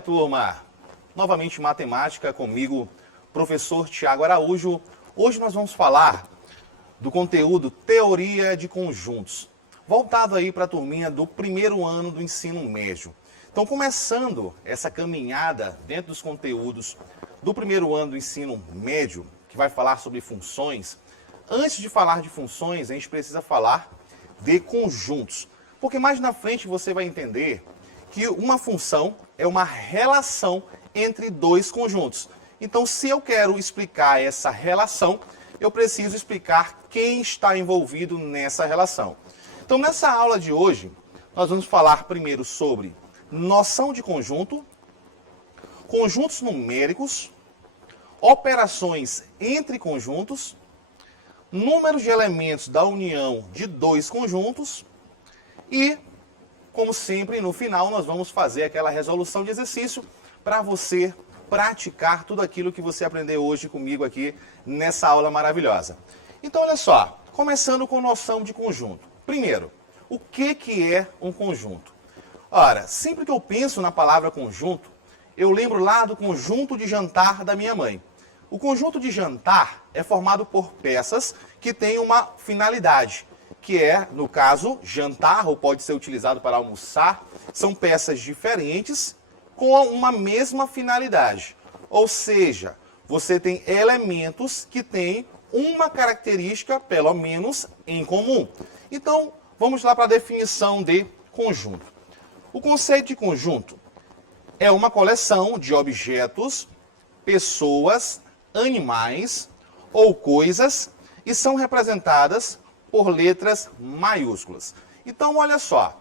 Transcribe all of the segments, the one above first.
dia, turma! Novamente matemática comigo, professor Tiago Araújo. Hoje nós vamos falar do conteúdo Teoria de Conjuntos, voltado aí para a turminha do primeiro ano do ensino médio. Então, começando essa caminhada dentro dos conteúdos do primeiro ano do ensino médio, que vai falar sobre funções, antes de falar de funções, a gente precisa falar de conjuntos. Porque mais na frente você vai entender que uma função é uma relação entre dois conjuntos. Então, se eu quero explicar essa relação, eu preciso explicar quem está envolvido nessa relação. Então, nessa aula de hoje, nós vamos falar primeiro sobre noção de conjunto, conjuntos numéricos, operações entre conjuntos, números de elementos da união de dois conjuntos e, como sempre, no final nós vamos fazer aquela resolução de exercício para você praticar tudo aquilo que você aprendeu hoje comigo aqui nessa aula maravilhosa. Então, olha só, começando com noção de conjunto. Primeiro, o que é um conjunto? Ora, sempre que eu penso na palavra conjunto, eu lembro lá do conjunto de jantar da minha mãe. O conjunto de jantar é formado por peças que têm uma finalidade, que é, no caso, jantar, ou pode ser utilizado para almoçar. São peças diferentes com uma mesma finalidade. Ou seja, você tem elementos que têm uma característica, pelo menos, em comum. Então, vamos lá para a definição de conjunto. O conceito de conjunto é uma coleção de objetos, pessoas, animais ou coisas e são representadas por letras maiúsculas. Então, olha só,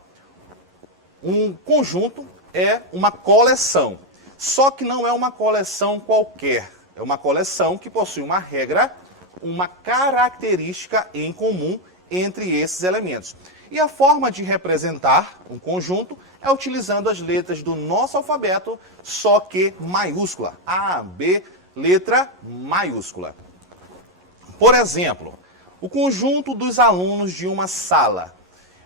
um conjunto é uma coleção, só que não é uma coleção qualquer, é uma coleção que possui uma regra, uma característica em comum entre esses elementos. E a forma de representar um conjunto é utilizando as letras do nosso alfabeto, só que maiúscula, A, B, letra maiúscula. Por exemplo, o conjunto dos alunos de uma sala.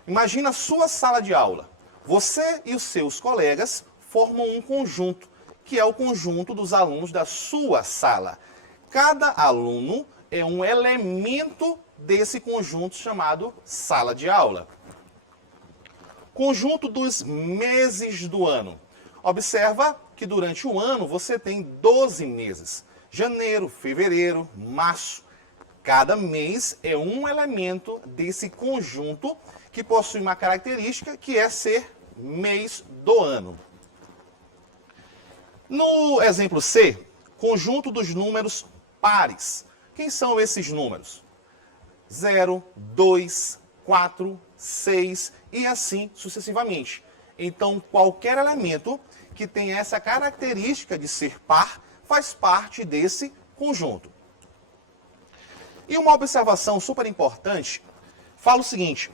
Imagina a sua sala de aula. Você e os seus colegas formam um conjunto, que é o conjunto dos alunos da sua sala. Cada aluno é um elemento desse conjunto chamado sala de aula. Conjunto dos meses do ano. Observa que durante o ano você tem 12 meses. Janeiro, fevereiro, março. Cada mês é um elemento desse conjunto que possui uma característica que é ser mês do ano. No exemplo C, conjunto dos números pares. Quem são esses números? 0, 2, 4, 6 e assim sucessivamente. Então, qualquer elemento que tenha essa característica de ser par faz parte desse conjunto. E uma observação super importante fala o seguinte: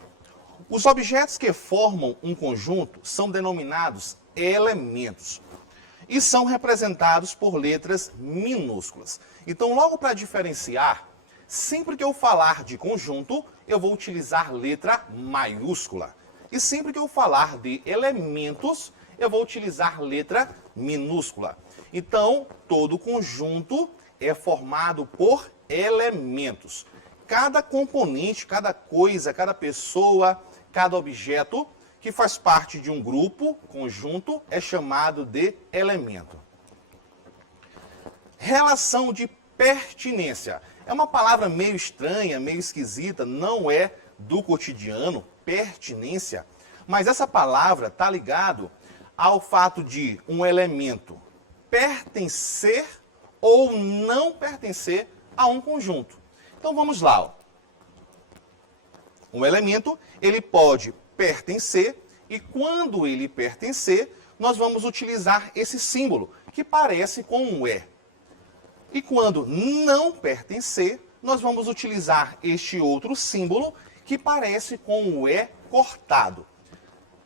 os objetos que formam um conjunto são denominados elementos e são representados por letras minúsculas. Então, logo para diferenciar, sempre que eu falar de conjunto, eu vou utilizar letra maiúscula. E sempre que eu falar de elementos, eu vou utilizar letra minúscula. Então, todo conjunto é formado por elementos. Cada componente, cada coisa, cada pessoa, cada objeto que faz parte de um grupo, conjunto, é chamado de elemento. Relação de pertinência. É uma palavra meio estranha, meio esquisita, não é do cotidiano, pertinência, mas essa palavra está ligado ao fato de um elemento pertencer ou não pertencer a um conjunto. Então vamos lá. Ó. Um elemento, ele pode pertencer e quando ele pertencer, nós vamos utilizar esse símbolo que parece com um E. E quando não pertencer, nós vamos utilizar este outro símbolo que parece com o E cortado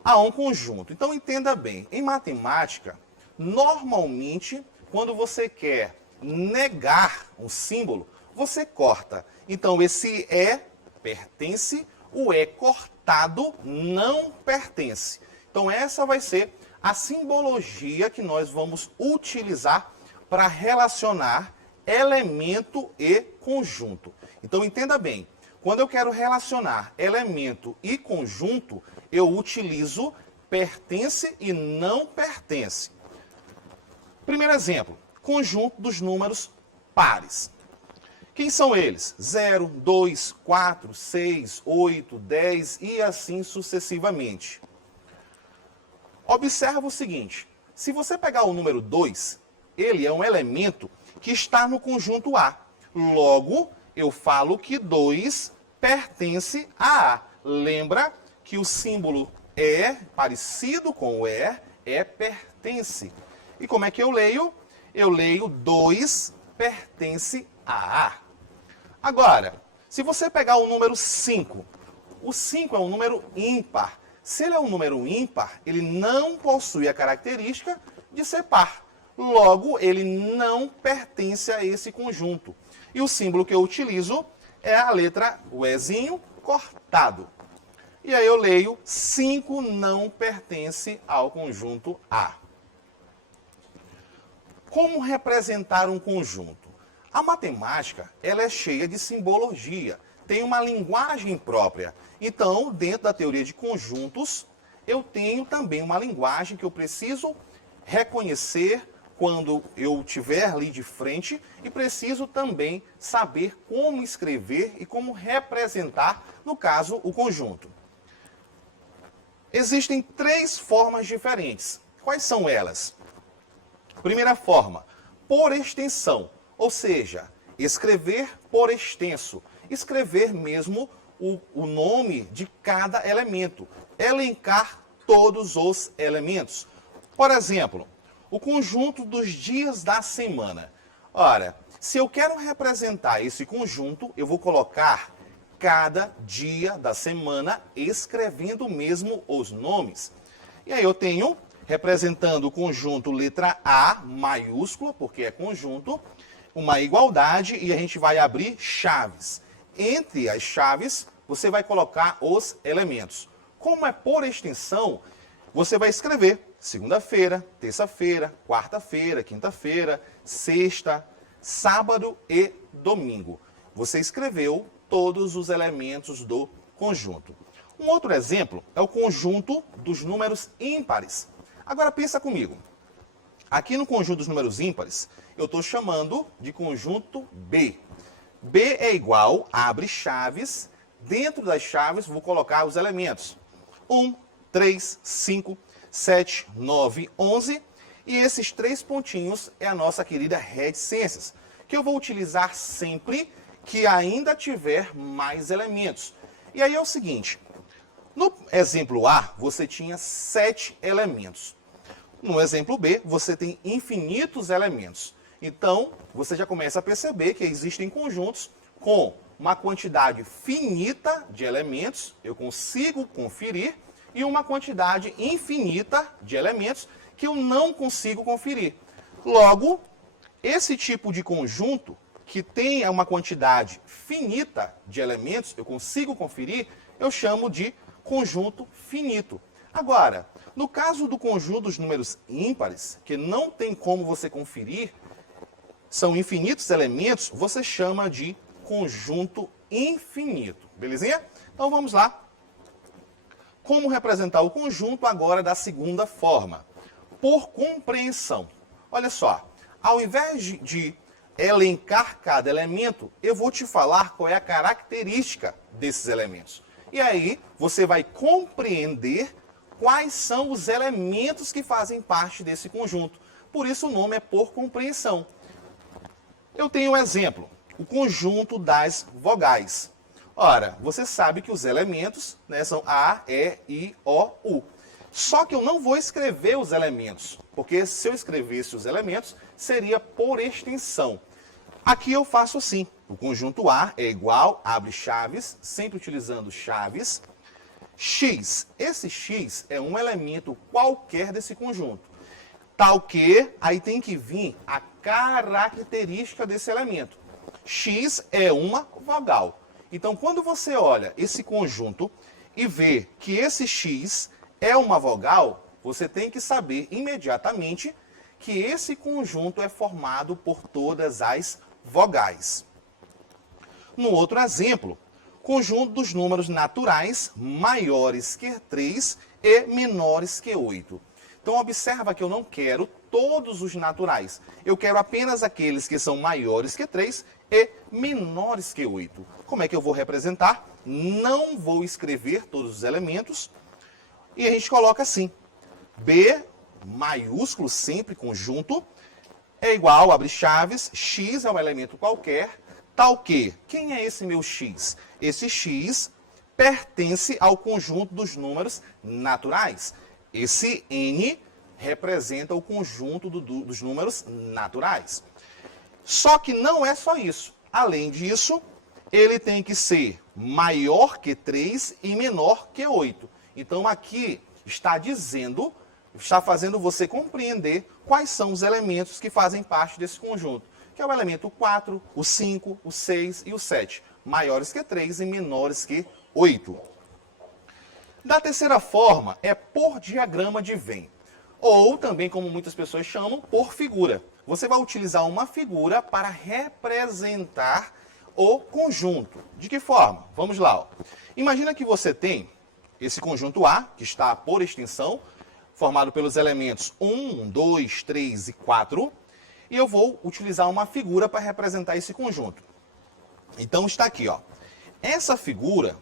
a um conjunto. Então entenda bem, em matemática, normalmente, quando você quer negar um símbolo, você corta. Então esse E pertence, o E cortado não pertence. Então essa vai ser a simbologia que nós vamos utilizar para relacionar elemento e conjunto. Então entenda bem, quando eu quero relacionar elemento e conjunto, eu utilizo pertence e não pertence. Primeiro exemplo, conjunto dos números pares. Quem são eles? 0, 2, 4, 6, 8, 10 e assim sucessivamente. Observa o seguinte, se você pegar o número 2, ele é um elemento que está no conjunto A. Logo, eu falo que 2 pertence a A. Lembra que o símbolo é parecido com o é pertence. E como é que eu leio? Eu leio 2 pertence a A. Agora, se você pegar o número 5, o 5 é um número ímpar. Se ele é um número ímpar, ele não possui a característica de ser par. Logo, ele não pertence a esse conjunto. E o símbolo que eu utilizo é a letra, o Ezinho, cortado. E aí eu leio, 5 não pertence ao conjunto A. Como representar um conjunto? A matemática, ela é cheia de simbologia, tem uma linguagem própria. Então, dentro da teoria de conjuntos, eu tenho também uma linguagem que eu preciso reconhecer quando eu estiver ali de frente e preciso também saber como escrever e como representar, no caso, o conjunto. Existem 3 formas diferentes. Quais são elas? Primeira forma, por extensão, ou seja, escrever por extenso. Escrever mesmo o nome de cada elemento. Elencar todos os elementos. Por exemplo, o conjunto dos dias da semana. Ora, se eu quero representar esse conjunto, eu vou colocar cada dia da semana escrevendo mesmo os nomes. E aí eu tenho, representando o conjunto letra A, maiúscula, porque é conjunto, uma igualdade e a gente vai abrir chaves. Entre as chaves, você vai colocar os elementos. Como é por extensão, você vai escrever segunda-feira, terça-feira, quarta-feira, quinta-feira, sexta, sábado e domingo. Você escreveu todos os elementos do conjunto. Um outro exemplo é o conjunto dos números ímpares. Agora pensa comigo. Aqui no conjunto dos números ímpares, eu estou chamando de conjunto B. B é igual, abre chaves, dentro das chaves vou colocar os elementos. 1, 3, 5, 7, 9, 11. E esses 3 pontinhos é a nossa querida reticências, que eu vou utilizar sempre que ainda tiver mais elementos. E aí é o seguinte, no exemplo A, você tinha 7 elementos. No exemplo B, você tem infinitos elementos. Então, você já começa a perceber que existem conjuntos com uma quantidade finita de elementos, eu consigo conferir, e uma quantidade infinita de elementos que eu não consigo conferir. Logo, esse tipo de conjunto, que tem uma quantidade finita de elementos, eu consigo conferir, eu chamo de conjunto finito. Agora, no caso do conjunto dos números ímpares, que não tem como você conferir, são infinitos elementos, você chama de conjunto infinito. Belezinha? Então vamos lá. Como representar o conjunto agora da segunda forma? Por compreensão. Olha só, ao invés de elencar cada elemento, eu vou te falar qual é a característica desses elementos. E aí você vai compreender quais são os elementos que fazem parte desse conjunto. Por isso o nome é por compreensão. Eu tenho um exemplo, o conjunto das vogais. Ora, você sabe que os elementos, né, são A, E, I, O, U. Só que eu não vou escrever os elementos, porque se eu escrevesse os elementos, seria por extensão. Aqui eu faço assim, o conjunto A é igual, abre chaves, sempre utilizando chaves, X. Esse X é um elemento qualquer desse conjunto. Tal que, aí tem que vir a característica desse elemento. X é uma vogal. Então, quando você olha esse conjunto e vê que esse X é uma vogal, você tem que saber imediatamente que esse conjunto é formado por todas as vogais. No outro exemplo, conjunto dos números naturais maiores que 3 e menores que 8. Então, observa que eu não quero todos os naturais. Eu quero apenas aqueles que são maiores que 3 e menores que 8. Como é que eu vou representar? Não vou escrever todos os elementos. E a gente coloca assim. B, maiúsculo, sempre conjunto, é igual, abre chaves, x é um elemento qualquer, tal que, quem é esse meu x? Esse x pertence ao conjunto dos números naturais. Esse n representa o conjunto dos números naturais. Só que não é só isso. Além disso, ele tem que ser maior que 3 e menor que 8. Então aqui está dizendo, está fazendo você compreender quais são os elementos que fazem parte desse conjunto. Que é o elemento 4, o 5, o 6 e o 7. Maiores que 3 e menores que 8. Da terceira forma é por diagrama de Venn. Ou também, como muitas pessoas chamam, por figura. Você vai utilizar uma figura para representar o conjunto. De que forma? Vamos lá. Ó. Imagina que você tem esse conjunto A, que está por extensão, formado pelos elementos 1, 2, 3 e 4. E eu vou utilizar uma figura para representar esse conjunto. Então está aqui, ó. Essa figura,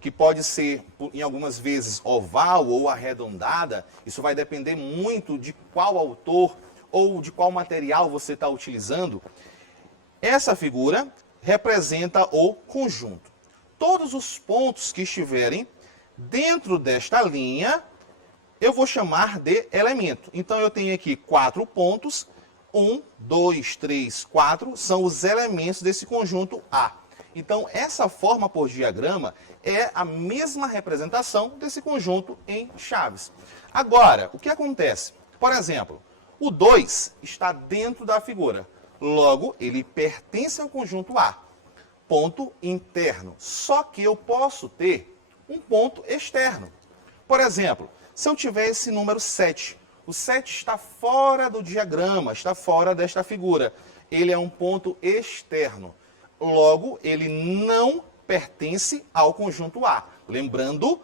que pode ser, em algumas vezes, oval ou arredondada, isso vai depender muito de qual autor ou de qual material você está utilizando. Essa figura representa o conjunto. Todos os pontos que estiverem dentro desta linha, eu vou chamar de elemento. Então eu tenho aqui 4 pontos, 1, 2, 3, 4, são os elementos desse conjunto A. Então, essa forma por diagrama é a mesma representação desse conjunto em chaves. Agora, o que acontece? Por exemplo, o 2 está dentro da figura. Logo, ele pertence ao conjunto A. Ponto interno. Só que eu posso ter um ponto externo. Por exemplo, se eu tiver esse número 7, o 7 está fora do diagrama, está fora desta figura. Ele é um ponto externo. Logo, ele não pertence ao conjunto A. Lembrando,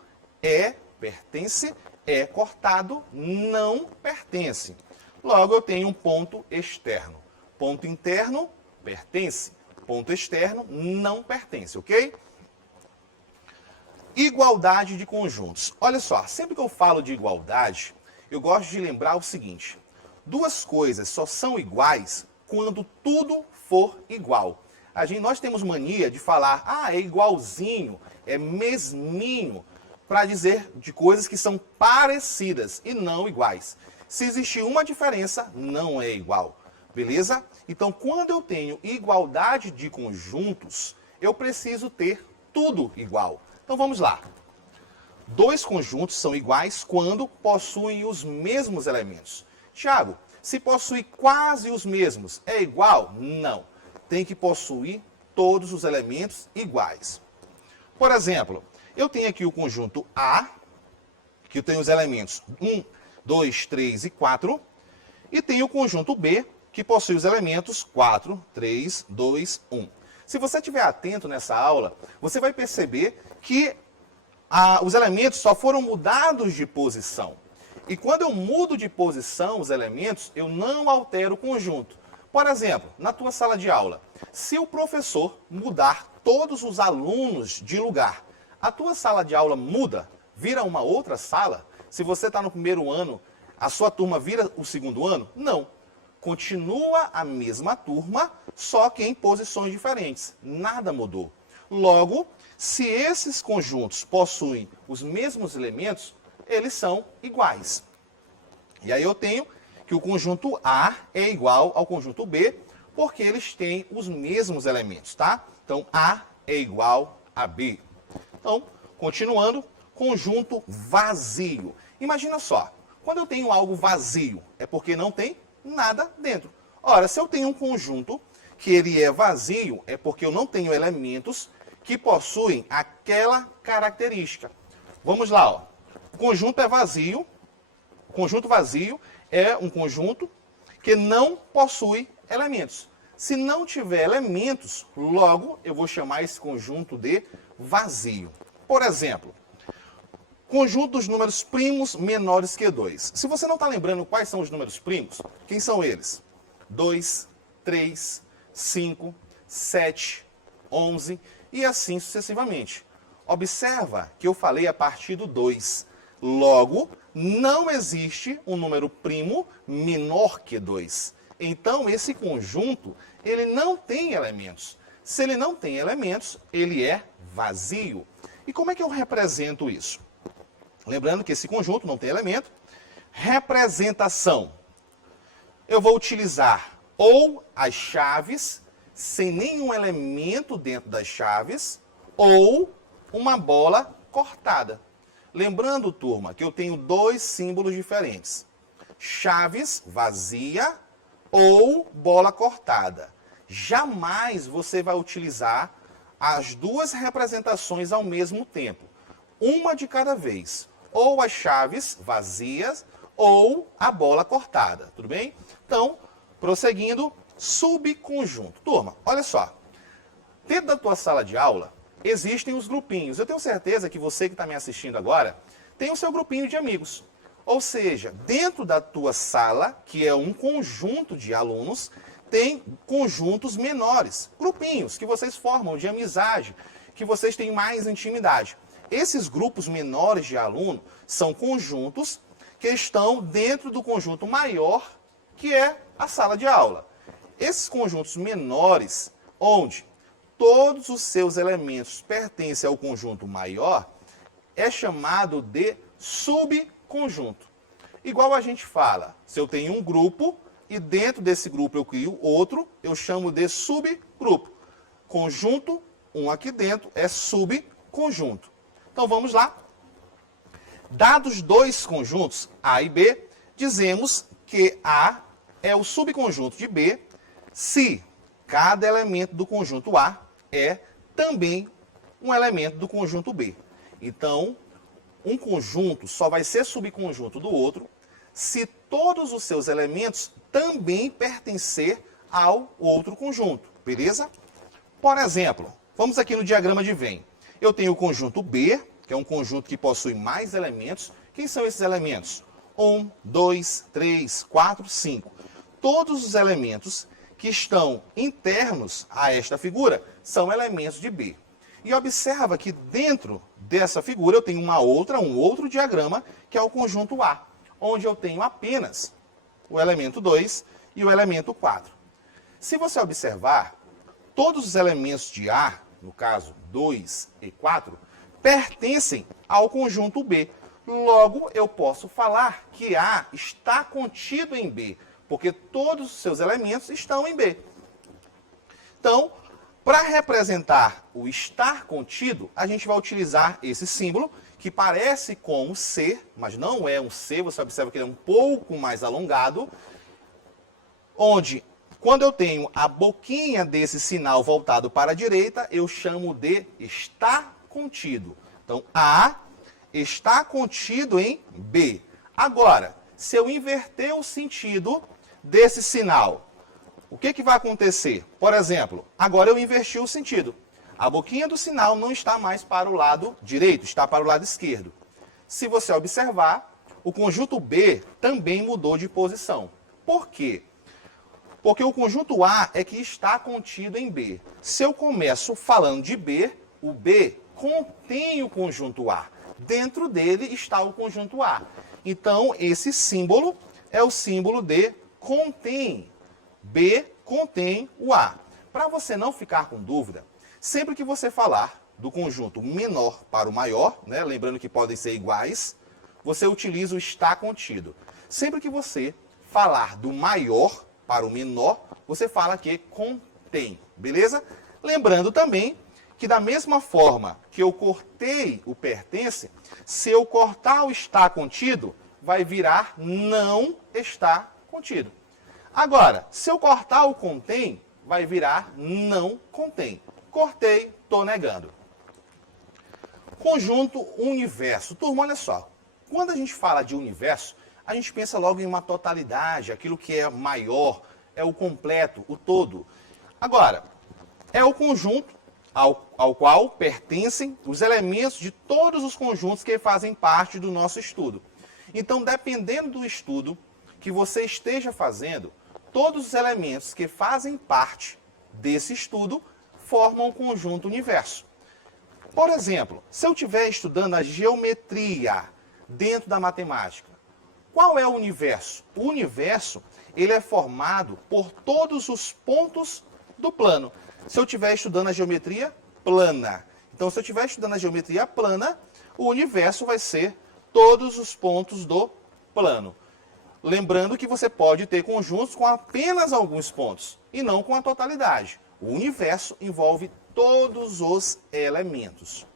pertence, é cortado, não pertence. Logo, eu tenho um ponto externo. Ponto interno, pertence. Ponto externo, não pertence, ok? Igualdade de conjuntos. Olha só, sempre que eu falo de igualdade, eu gosto de lembrar o seguinte. Duas coisas só são iguais quando tudo for igual. Nós temos mania de falar, é igualzinho, é mesminho, para dizer de coisas que são parecidas e não iguais. Se existir uma diferença, não é igual. Beleza? Então, quando eu tenho igualdade de conjuntos, eu preciso ter tudo igual. Então, vamos lá. Dois conjuntos são iguais quando possuem os mesmos elementos. Tiago, se possui quase os mesmos, é igual? Não. Tem que possuir todos os elementos iguais. Por exemplo, eu tenho aqui o conjunto A, que tem os elementos 1, 2, 3 e 4, e tenho o conjunto B, que possui os elementos 4, 3, 2, 1. Se você estiver atento nessa aula, você vai perceber que os elementos só foram mudados de posição. E quando eu mudo de posição os elementos, eu não altero o conjunto. Por exemplo, na tua sala de aula, se o professor mudar todos os alunos de lugar, a tua sala de aula muda, vira uma outra sala? Se você está no primeiro ano, a sua turma vira o segundo ano? Não. Continua a mesma turma, só que em posições diferentes. Nada mudou. Logo, se esses conjuntos possuem os mesmos elementos, eles são iguais. E aí eu tenho que o conjunto A é igual ao conjunto B, porque eles têm os mesmos elementos, tá? Então, A é igual a B. Então, continuando, conjunto vazio. Imagina só, quando eu tenho algo vazio, é porque não tem nada dentro. Ora, se eu tenho um conjunto que ele é vazio, é porque eu não tenho elementos que possuem aquela característica. Vamos lá, ó. O conjunto é vazio Conjunto vazio é um conjunto que não possui elementos. Se não tiver elementos, logo eu vou chamar esse conjunto de vazio. Por exemplo, conjunto dos números primos menores que 2. Se você não está lembrando quais são os números primos, quem são eles? 2, 3, 5, 7, 11 e assim sucessivamente. Observa que eu falei a partir do 2. Logo, não existe um número primo menor que 2. Então, esse conjunto, ele não tem elementos. Se ele não tem elementos, ele é vazio. E como é que eu represento isso? Lembrando que esse conjunto não tem elemento. Representação. Eu vou utilizar ou as chaves, sem nenhum elemento dentro das chaves, ou uma bola cortada. Lembrando, turma, que eu tenho dois símbolos diferentes. Chaves vazia ou bola cortada. Jamais você vai utilizar as duas representações ao mesmo tempo. Uma de cada vez. Ou as chaves vazias ou a bola cortada. Tudo bem? Então, prosseguindo, subconjunto. Turma, olha só. Dentro da tua sala de aula, existem os grupinhos. Eu tenho certeza que você que está me assistindo agora tem o seu grupinho de amigos. Ou seja, dentro da tua sala, que é um conjunto de alunos, tem conjuntos menores, grupinhos que vocês formam de amizade, que vocês têm mais intimidade. Esses grupos menores de aluno são conjuntos que estão dentro do conjunto maior, que é a sala de aula. Esses conjuntos menores, onde todos os seus elementos pertencem ao conjunto maior, é chamado de subconjunto. Igual a gente fala, se eu tenho um grupo e dentro desse grupo eu crio outro, eu chamo de subgrupo. Conjunto, um aqui dentro, é subconjunto. Então vamos lá. Dados dois conjuntos, A e B, dizemos que A é o subconjunto de B se cada elemento do conjunto A é também um elemento do conjunto B. Então, um conjunto só vai ser subconjunto do outro se todos os seus elementos também pertencer ao outro conjunto, beleza? Por exemplo, vamos aqui no diagrama de Venn. Eu tenho o conjunto B, que é um conjunto que possui mais elementos. Quem são esses elementos? 1, 2, 3, 4, 5. Todos os elementos que estão internos a esta figura são elementos de B. E observa que dentro dessa figura eu tenho um outro diagrama, que é o conjunto A, onde eu tenho apenas o elemento 2 e o elemento 4. Se você observar, todos os elementos de A, no caso 2 e 4, pertencem ao conjunto B. Logo, eu posso falar que A está contido em B, porque todos os seus elementos estão em B. Então, para representar o estar contido, a gente vai utilizar esse símbolo, que parece com um C, mas não é um C, você observa que ele é um pouco mais alongado, onde, quando eu tenho a boquinha desse sinal voltado para a direita, eu chamo de estar contido. Então, A está contido em B. Agora, se eu inverter o sentido desse sinal, o que vai acontecer? Por exemplo, agora eu inverti o sentido. A boquinha do sinal não está mais para o lado direito, está para o lado esquerdo. Se você observar, o conjunto B também mudou de posição. Por quê? Porque o conjunto A é que está contido em B. Se eu começo falando de B, o B contém o conjunto A. Dentro dele está o conjunto A. Então, esse símbolo é o símbolo de contém. B contém o A. Para você não ficar com dúvida, sempre que você falar do conjunto menor para o maior, né, lembrando que podem ser iguais, você utiliza o está contido. Sempre que você falar do maior para o menor, você fala que contém, beleza? Lembrando também que da mesma forma que eu cortei o pertence, se eu cortar o está contido, vai virar não está contido. Agora, se eu cortar o contém, vai virar não contém. Cortei, estou negando. Conjunto universo. Turma, olha só. Quando a gente fala de universo, a gente pensa logo em uma totalidade, aquilo que é maior, é o completo, o todo. Agora, é o conjunto ao qual pertencem os elementos de todos os conjuntos que fazem parte do nosso estudo. Então, dependendo do estudo que você esteja fazendo, todos os elementos que fazem parte desse estudo formam o conjunto universo. Por exemplo, se eu estiver estudando a geometria dentro da matemática, qual é o universo? O universo, ele é formado por todos os pontos do plano. Se eu estiver estudando a geometria plana, então se eu estiver estudando a geometria plana, o universo vai ser todos os pontos do plano. Lembrando que você pode ter conjuntos com apenas alguns pontos e não com a totalidade. O universo envolve todos os elementos.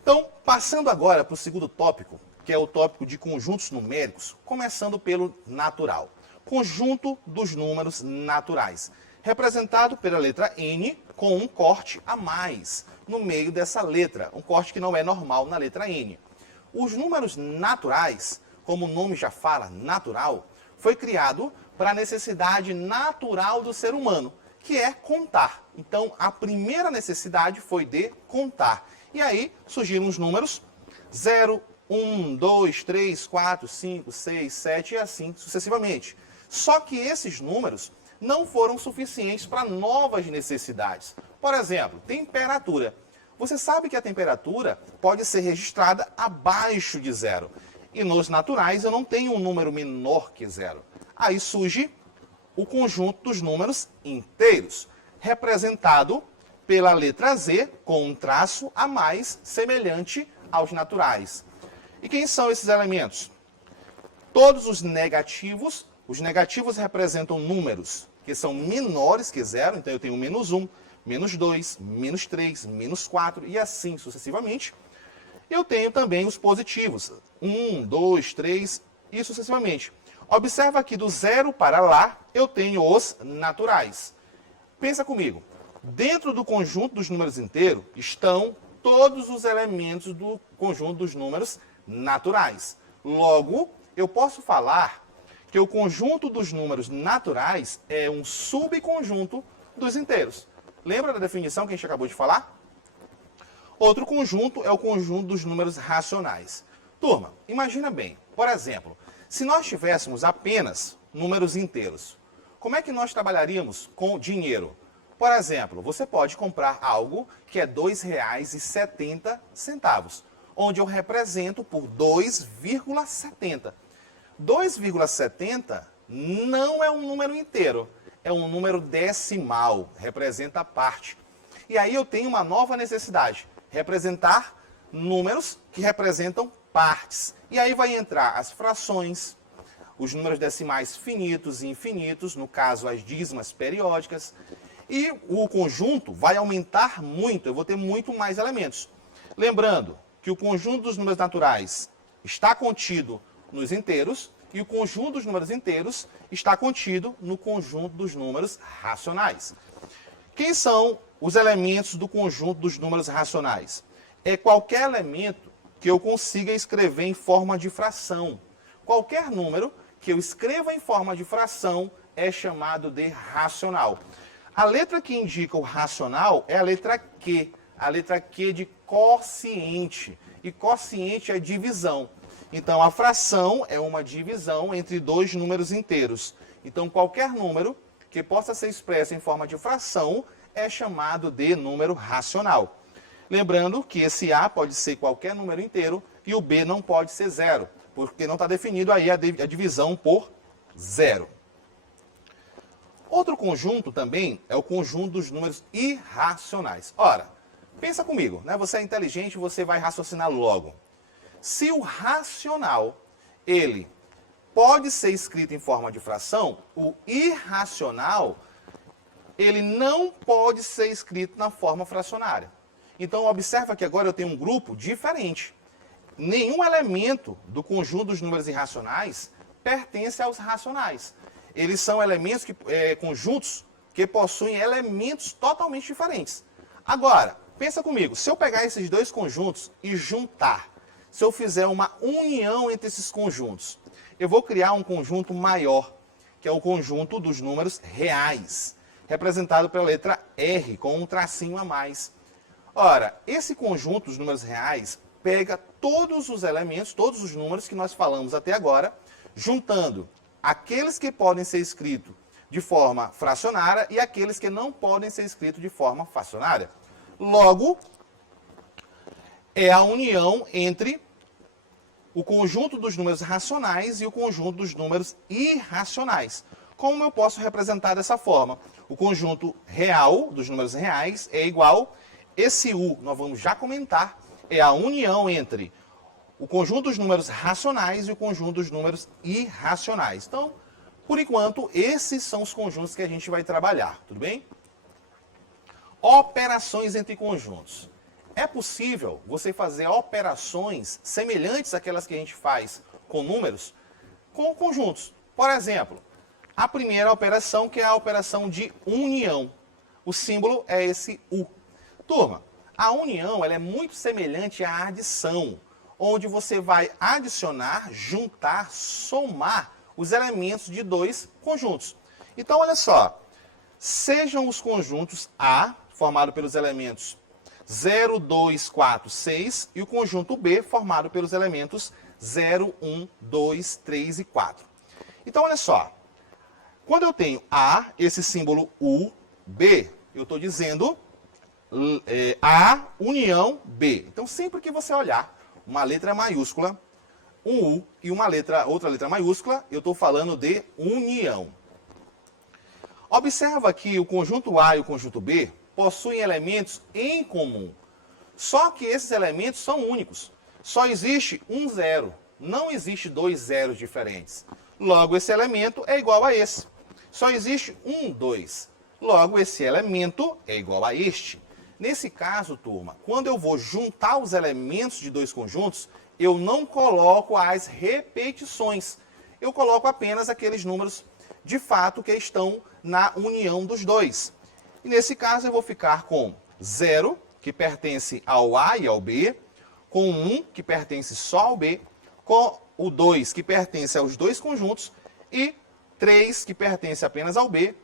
Então, passando agora para o segundo tópico, que é o tópico de conjuntos numéricos, começando pelo natural. Conjunto dos números naturais, representado pela letra N com um corte a mais no meio dessa letra, um corte que não é normal na letra N. Os números naturais, como o nome já fala, natural, foi criado para a necessidade natural do ser humano, que é contar. Então, a primeira necessidade foi de contar. E aí surgiram os números 0, 1, 2, 3, 4, 5, 6, 7 e assim sucessivamente. Só que esses números não foram suficientes para novas necessidades. Por exemplo, temperatura. Você sabe que a temperatura pode ser registrada abaixo de 0. E nos naturais eu não tenho um número menor que 0. Aí surge o conjunto dos números inteiros, representado pela letra Z com um traço a mais semelhante aos naturais. E quem são esses elementos? Todos os negativos representam números que são menores que 0, então eu tenho menos 1, menos 2, menos 3, menos 4 e assim sucessivamente. Eu tenho também os positivos, 1, 2, 3 e sucessivamente. Observa aqui do 0 para lá, eu tenho os naturais. Pensa comigo, dentro do conjunto dos números inteiros estão todos os elementos do conjunto dos números naturais. Logo, eu posso falar que o conjunto dos números naturais é um subconjunto dos inteiros. Lembra da definição que a gente acabou de falar? Outro conjunto é o conjunto dos números racionais. Turma, imagina bem, por exemplo, se nós tivéssemos apenas números inteiros, como é que nós trabalharíamos com dinheiro? Por exemplo, você pode comprar algo que é R$ 2,70, onde eu represento por 2,70. 2,70 não é um número inteiro, é um número decimal, representa a parte. E aí eu tenho uma nova necessidade, representar números que representam partes. E aí vai entrar as frações, os números decimais finitos e infinitos, no caso as dízimas periódicas, e o conjunto vai aumentar muito, eu vou ter muito mais elementos. Lembrando que o conjunto dos números naturais está contido nos inteiros e o conjunto dos números inteiros está contido no conjunto dos números racionais. Quem são os elementos do conjunto dos números racionais? É qualquer elemento que eu consiga escrever em forma de fração. Qualquer número que eu escreva em forma de fração é chamado de racional. A letra que indica o racional é a letra Q de quociente. E quociente é divisão. Então, a fração é uma divisão entre dois números inteiros. Então, qualquer número que possa ser expresso em forma de fração é chamado de número racional. Lembrando que esse A pode ser qualquer número inteiro e o B não pode ser 0, porque não está definido aí a divisão por 0. Outro conjunto também é o conjunto dos números irracionais. Ora, pensa comigo, né? Você é inteligente, você vai raciocinar logo. Se o racional, ele pode ser escrito em forma de fração, o irracional, ele não pode ser escrito na forma fracionária. Então, observa que agora eu tenho um grupo diferente. Nenhum elemento do conjunto dos números irracionais pertence aos racionais. Eles são elementos conjuntos que possuem elementos totalmente diferentes. Agora, pensa comigo, se eu pegar esses dois conjuntos e juntar, se eu fizer uma união entre esses conjuntos? Eu vou criar um conjunto maior, que é o conjunto dos números reais, representado pela letra R, com um tracinho a mais. Ora, esse conjunto dos números reais pega todos os elementos, todos os números que nós falamos até agora, juntando aqueles que podem ser escritos de forma fracionária e aqueles que não podem ser escritos de forma fracionária. Logo, é a união entre o conjunto dos números racionais e o conjunto dos números irracionais. Como eu posso representar dessa forma? O conjunto real dos números reais é igual, esse U, nós vamos já comentar, é a união entre o conjunto dos números racionais e o conjunto dos números irracionais. Então, por enquanto, esses são os conjuntos que a gente vai trabalhar, tudo bem? Operações entre conjuntos. É possível você fazer operações semelhantes àquelas que a gente faz com números, com conjuntos. Por exemplo, a primeira operação, que é a operação de união. O símbolo é esse U. Turma, a união ela é muito semelhante à adição, onde você vai adicionar, juntar, somar os elementos de dois conjuntos. Então, olha só, sejam os conjuntos A, formado pelos elementos 0, 2, 4, 6, e o conjunto B, formado pelos elementos 0, 1, 2, 3 e 4. Então, olha só, quando eu tenho A, esse símbolo U, B, eu estou dizendo A união B. Então, sempre que você olhar uma letra maiúscula, um U e outra letra maiúscula, eu estou falando de união. Observa que o conjunto A e o conjunto B possuem elementos em comum. Só que esses elementos são únicos. Só existe um zero. Não existe dois zeros diferentes. Logo, esse elemento é igual a esse. Só existe um 2. Logo, esse elemento é igual a este. Nesse caso, turma, quando eu vou juntar os elementos de dois conjuntos, eu não coloco as repetições. Eu coloco apenas aqueles números, de fato, que estão na união dos dois. E nesse caso, eu vou ficar com 0, que pertence ao A e ao B, com 1, que pertence só ao B, com o 2, que pertence aos dois conjuntos, e 3, que pertence apenas ao B,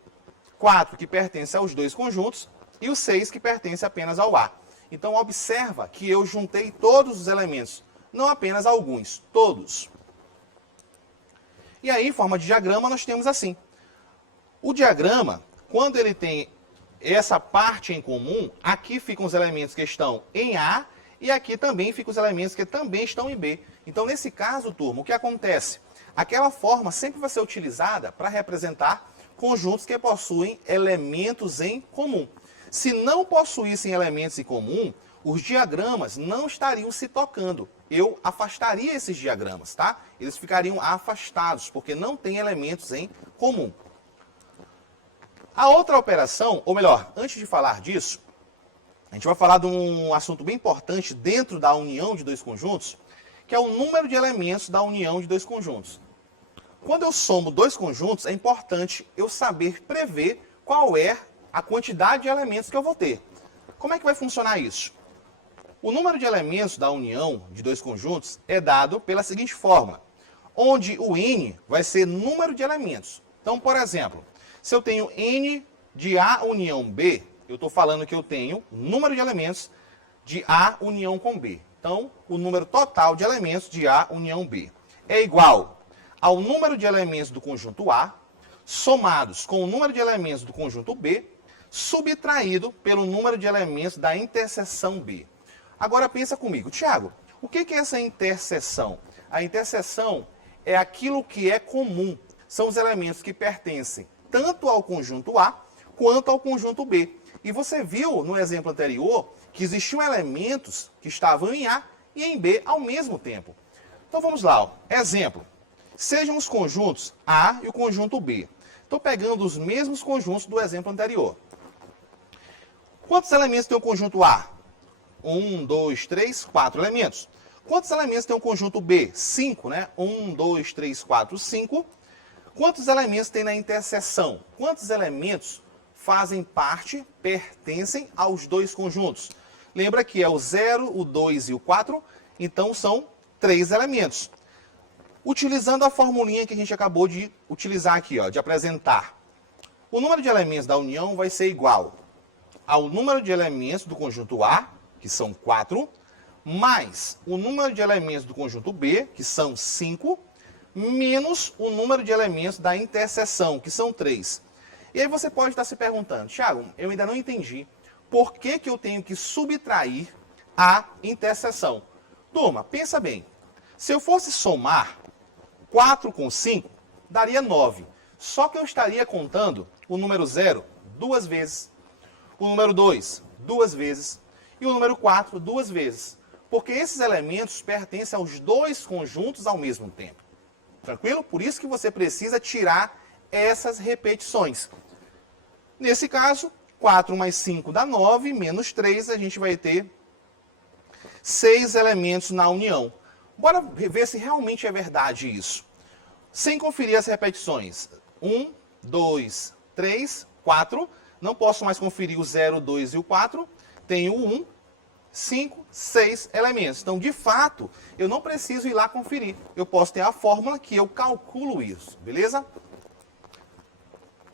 4, que pertence aos dois conjuntos, e o 6, que pertence apenas ao A. Então, observa que eu juntei todos os elementos, não apenas alguns, todos. E aí, em forma de diagrama, nós temos assim. O diagrama, quando ele tem essa parte em comum, aqui ficam os elementos que estão em A, e aqui também ficam os elementos que também estão em B. Então, nesse caso, turma, o que acontece? Aquela forma sempre vai ser utilizada para representar conjuntos que possuem elementos em comum. Se não possuíssem elementos em comum, os diagramas não estariam se tocando. Eu afastaria esses diagramas, tá? Eles ficariam afastados, porque não tem elementos em comum. A outra operação, ou melhor, antes de falar disso, a gente vai falar de um assunto bem importante dentro da união de dois conjuntos, que é o número de elementos da união de dois conjuntos. Quando eu somo dois conjuntos, é importante eu saber prever qual é a quantidade de elementos que eu vou ter. Como é que vai funcionar isso? O número de elementos da união de dois conjuntos é dado pela seguinte forma, onde o n vai ser número de elementos. Então, por exemplo, se eu tenho n de A união B, eu estou falando que eu tenho número de elementos de A união com B. Então, o número total de elementos de A união B é igual ao número de elementos do conjunto A, somados com o número de elementos do conjunto B, subtraído pelo número de elementos da interseção B. Agora pensa comigo, Tiago, o que é essa interseção? A interseção é aquilo que é comum. São os elementos que pertencem tanto ao conjunto A quanto ao conjunto B. E você viu no exemplo anterior que existiam elementos que estavam em A e em B ao mesmo tempo. Então vamos lá, ó. Exemplo. Sejam os conjuntos A e o conjunto B. Estou pegando os mesmos conjuntos do exemplo anterior. Quantos elementos tem o conjunto A? 1, 2, 3, 4 elementos. Quantos elementos tem o conjunto B? 5, né? 1, 2, 3, 4, 5. Quantos elementos tem na interseção? Quantos elementos fazem parte, pertencem aos dois conjuntos? Lembra que é o 0, o 2 e o 4, então são 3 elementos. Utilizando a formulinha que a gente acabou de utilizar aqui, ó, de apresentar. O número de elementos da união vai ser igual ao número de elementos do conjunto A, que são 4, mais o número de elementos do conjunto B, que são 5, menos o número de elementos da interseção, que são 3. E aí você pode estar se perguntando, Thiago, eu ainda não entendi por que eu tenho que subtrair a interseção. Turma, pensa bem, se eu fosse somar 4 com 5, daria 9. Só que eu estaria contando o número 0 duas vezes, o número 2 duas vezes e o número 4 duas vezes. Porque esses elementos pertencem aos dois conjuntos ao mesmo tempo. Tranquilo? Por isso que você precisa tirar essas repetições. Nesse caso, 4 mais 5 dá 9, menos 3, a gente vai ter 6 elementos na união. Bora ver se realmente é verdade isso. Sem conferir as repetições. 1, 2, 3, 4. Não posso mais conferir o 0, 2 e o 4. Tenho o 1, 5, 6 elementos. Então, de fato, eu não preciso ir lá conferir. Eu posso ter a fórmula que eu calculo isso, beleza?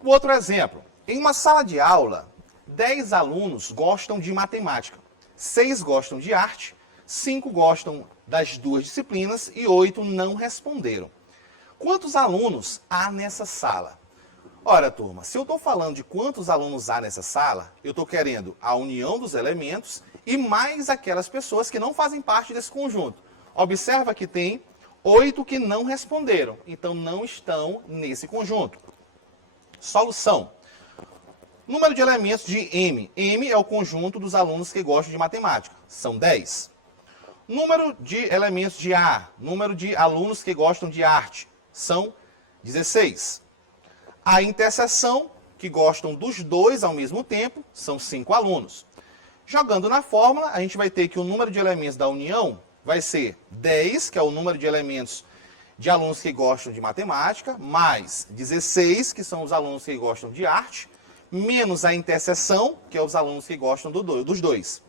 Outro exemplo. Em uma sala de aula, 10 alunos gostam de matemática, 6 gostam de arte, 5 gostam das duas disciplinas e 8 não responderam. Quantos alunos há nessa sala? Ora, turma, se eu estou falando de quantos alunos há nessa sala, eu estou querendo a união dos elementos e mais aquelas pessoas que não fazem parte desse conjunto. Observa que tem 8 que não responderam, então não estão nesse conjunto. Solução. Número de elementos de M. M é o conjunto dos alunos que gostam de matemática. São 10. Número de elementos de A. Número de alunos que gostam de arte. São 16. A interseção, que gostam dos dois ao mesmo tempo, são 5 alunos. Jogando na fórmula, a gente vai ter que o número de elementos da união vai ser 10, que é o número de elementos de alunos que gostam de matemática, mais 16, que são os alunos que gostam de arte, menos a interseção, que é os alunos que gostam dos dois.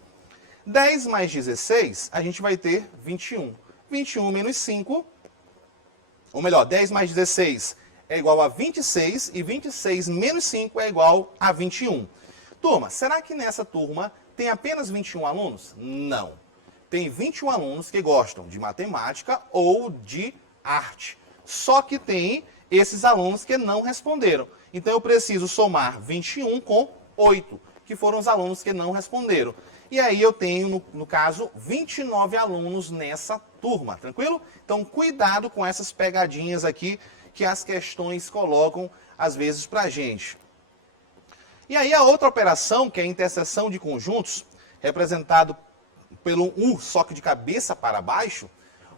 10 mais 16, a gente vai ter 21. 21 menos 5, ou melhor, 10 mais 16 é igual a 26, e 26 menos 5 é igual a 21. Turma, será que nessa turma tem apenas 21 alunos? Não. Tem 21 alunos que gostam de matemática ou de arte. Só que tem esses alunos que não responderam. Então eu preciso somar 21 com 8, que foram os alunos que não responderam. E aí eu tenho, no caso, 29 alunos nessa turma, tranquilo? Então cuidado com essas pegadinhas aqui que as questões colocam, às vezes, para a gente. E aí a outra operação, que é a interseção de conjuntos, representado pelo U, só que de cabeça para baixo,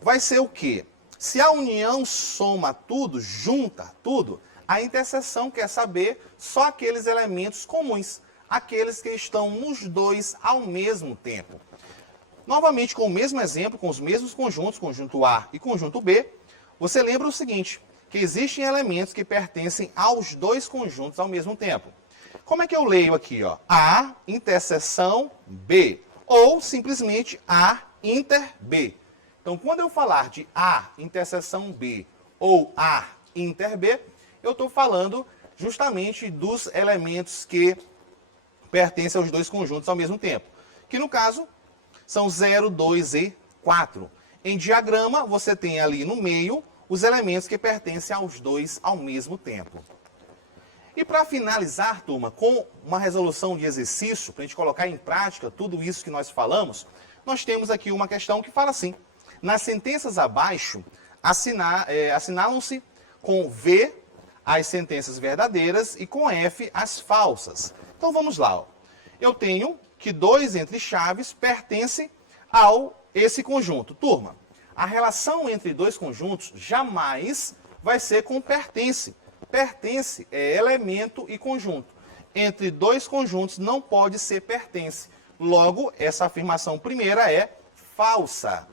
vai ser o quê? Se a união soma tudo, junta tudo, a interseção quer saber só aqueles elementos comuns, aqueles que estão nos dois ao mesmo tempo. Novamente, com o mesmo exemplo, com os mesmos conjuntos, conjunto A e conjunto B, você lembra o seguinte, que existem elementos que pertencem aos dois conjuntos ao mesmo tempo. Como é que eu leio aqui? Ó? A interseção B, ou simplesmente A inter B. Então, quando eu falar de A interseção B ou A inter B, eu estou falando justamente dos elementos que pertencem aos dois conjuntos ao mesmo tempo. Que no caso são 0, 2 e 4. Em diagrama, você tem ali no meio os elementos que pertencem aos dois ao mesmo tempo. E para finalizar, turma, com uma resolução de exercício, para a gente colocar em prática tudo isso que nós falamos, nós temos aqui uma questão que fala assim: nas sentenças abaixo, assinalam-se com V as sentenças verdadeiras e com F as falsas. Então vamos lá. Ó. Eu tenho que 2 entre chaves pertencem a esse conjunto. Turma, a relação entre dois conjuntos jamais vai ser com pertence. Pertence é elemento e conjunto. Entre dois conjuntos não pode ser pertence. Logo, essa afirmação primeira é falsa.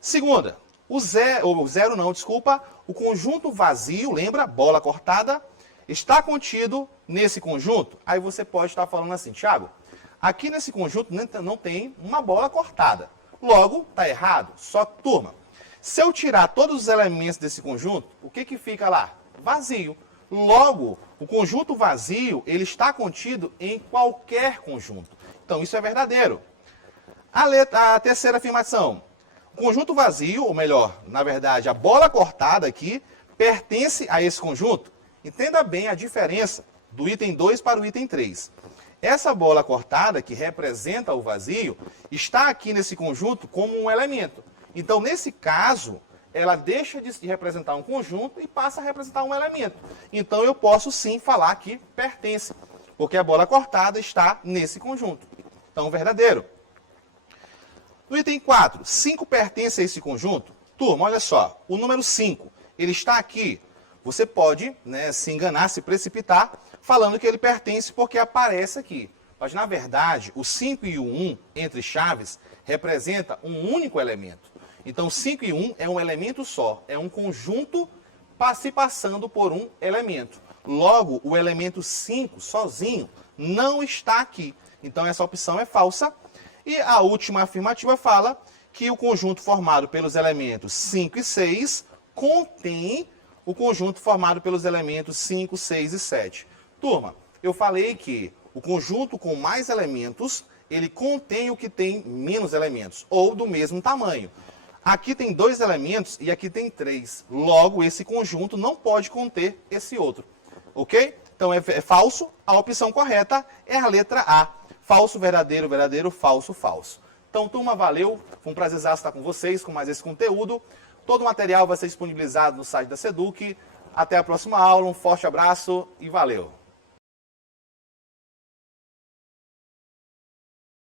Segunda, o conjunto vazio, lembra? Bola cortada, está contido nesse conjunto. Aí você pode estar falando assim, Thiago, aqui nesse conjunto não tem uma bola cortada. Logo, está errado. Só que, turma, Se eu tirar todos os elementos desse conjunto, o que fica lá? Vazio. Logo, o conjunto vazio, ele está contido em qualquer conjunto. Então, isso é verdadeiro. A terceira afirmação. O conjunto vazio, ou melhor, na verdade, a bola cortada aqui, pertence a esse conjunto. Entenda bem a diferença do item 2 para o item 3. Essa bola cortada, que representa o vazio, está aqui nesse conjunto como um elemento. Então, nesse caso, ela deixa de representar um conjunto e passa a representar um elemento. Então, eu posso sim falar que pertence, porque a bola cortada está nesse conjunto. Então, verdadeiro. No item 4, 5 pertence a esse conjunto? Turma, olha só, o número 5, ele está aqui. Você pode, né, se enganar, se precipitar, falando que ele pertence porque aparece aqui. Mas, na verdade, o 5 e o 1, entre chaves, representa um único elemento. Então, 5 e 1 é um elemento só, é um conjunto se passando por um elemento. Logo, o elemento 5, sozinho, não está aqui. Então, essa opção é falsa. E a última afirmativa fala que o conjunto formado pelos elementos 5 e 6 contém o conjunto formado pelos elementos 5, 6 e 7. Turma, eu falei que o conjunto com mais elementos, ele contém o que tem menos elementos, ou do mesmo tamanho. Aqui tem 2 elementos e aqui tem 3. Logo, esse conjunto não pode conter esse outro. Ok? Então, é falso. A opção correta é a letra A. Falso, verdadeiro, verdadeiro, falso, falso. Então, turma, valeu. Foi um prazer estar com vocês com mais esse conteúdo. Todo o material vai ser disponibilizado no site da Seduc. Até a próxima aula. Um forte abraço e valeu.